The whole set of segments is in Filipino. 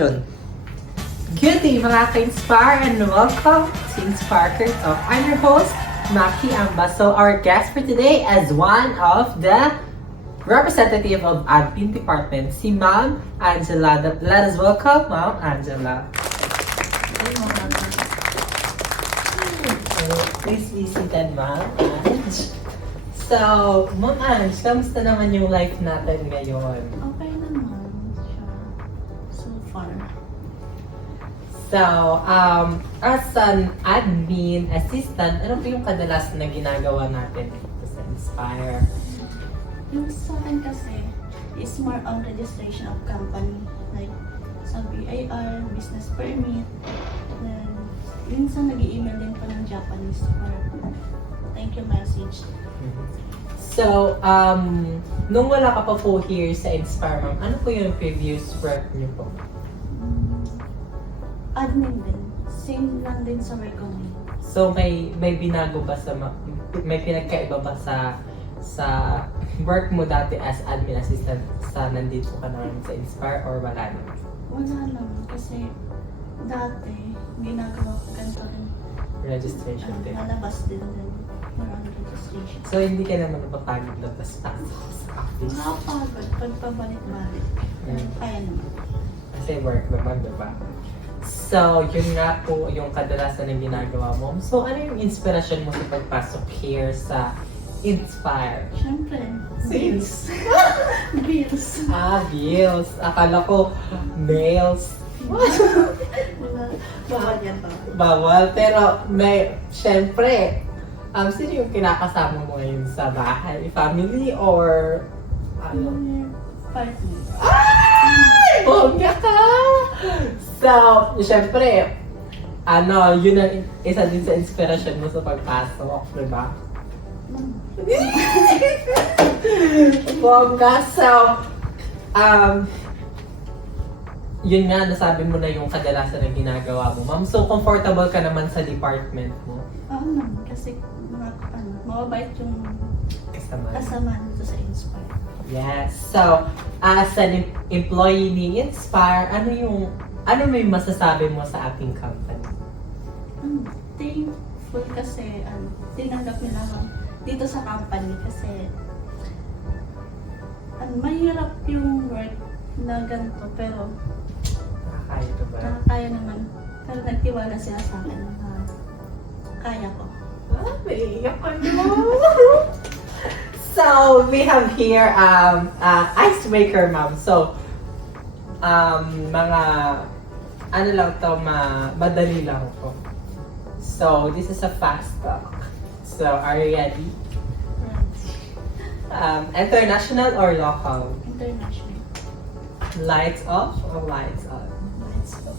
Action! Good day mga ka-Inspire and welcome to Inspire Talk. I'm your host, Maki Amba. So our guest for today is one of the representative of Admin Department, si Ma'am Angela. Let us welcome Ma'am Angela. So, please be seated, Ma'am Ange. So, Ma'am Ange, kamusta naman yung life natin ngayon? Okay naman siya so far. So, as an admin assistant, ano po yung kadalasan na ginagawa natin dito sa Inspire? Yung sa akin kasi is more on registration of company. Like sa BIR, business permit. Then, minsan nag-i-email din po ng Japanese for thank you message. So, nung wala ka pa po here sa Inspire, Ma'am, ano po yung previous work niyo po? Admin din. Same lang din sa work ko ngayon. So, may binago ba may pinagkaiba ba sa work mo dati as admin assistant sa nandito ka naman sa Inspire or wala naman? Wala naman kasi dati ginagawa ko ganito rin. Registration din. Lalabas din. Marami registration. So, hindi ka naman napapagod na pasok sa office? Nakapagod pag pabalik-balik. Kaya naman. Kasi work naman, diba? So, yun nga po yung kadalasan na ginagawa mo. So, ano yung inspirasyon mo sa pagpasok here sa Inspire? Siyempre, bills. Bills. Bills. Akala ko, mails. Wala. Bawal yan ba? Bawal. Pero, syempre, sino yung kinakasama mo ngayon sa bahay? Family or ano? Partner. Ay! Bongga ka! So, syempre, yun ang isa din sa inspirasyon mo sa pagpasok, di ba? Bongga. So, yun nga, nasabi mo na yung kadalasan na ginagawa mo, Ma'am. So, comfortable ka naman sa department mo? Oo naman, kasi mababait yung kasama nito sa Inspire. Yes. So, as an employee ni Inspire, ano may masasabi mo sa ating company? Thankful kasi tinanggap nila ako dito sa company kasi mahirap yung work na ganito pero Nakakaya ka ba? nakakaya naman. Pero nagtiwala sila sa akin na kaya ko. Naiiyak ka na. So, we have here icebreaker, Ma'am. So, mga lang to, madali lang to. So, this is a fast talk. So, are you ready? International or local? International. Lights off or lights on? Let's go.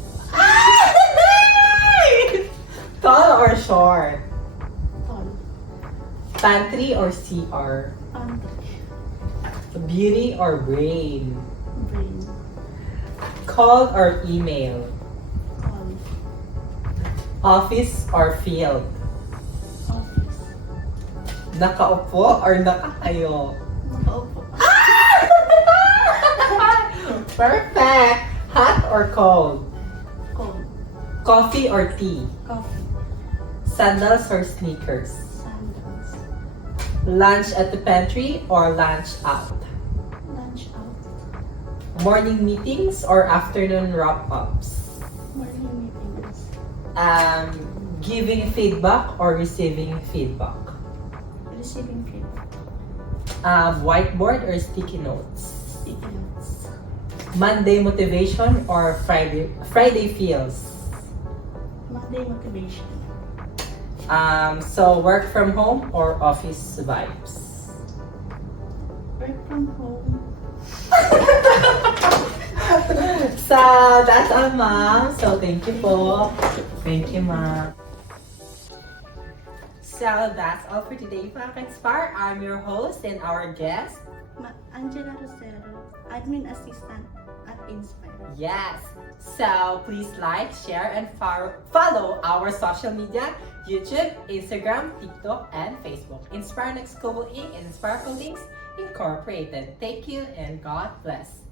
Tall or short? Tall. Pantry or CR? Beauty or brain? Brain. Call or email? Call. Office or field? Office. Nakaupo or nakatayo? Nakaupo. Perfect! Hot or cold? Cold. Coffee or tea? Coffee. Sandals or sneakers? Sandals. Lunch at the pantry or lunch out? Lunch out. Morning meetings or afternoon wrap-ups? Morning meetings. Giving feedback or receiving feedback? Receiving feedback. Whiteboard or sticky notes? Sticky notes. Monday motivation or Friday feels? Monday motivation. So work from home or office vibes? Work from home. So that's all, Ma'am. So thank you po. Thank you, Ma'am. So that's all for today, mga ka-Inspire. I'm your host and our guest. Angela Rosero, Admin Assistant at Inspire. Yes. So please like, share, and follow our social media, YouTube, Instagram, TikTok, and Facebook. Inspire Next Global Inc. and Inspire Holdings Incorporated. Thank you and God bless.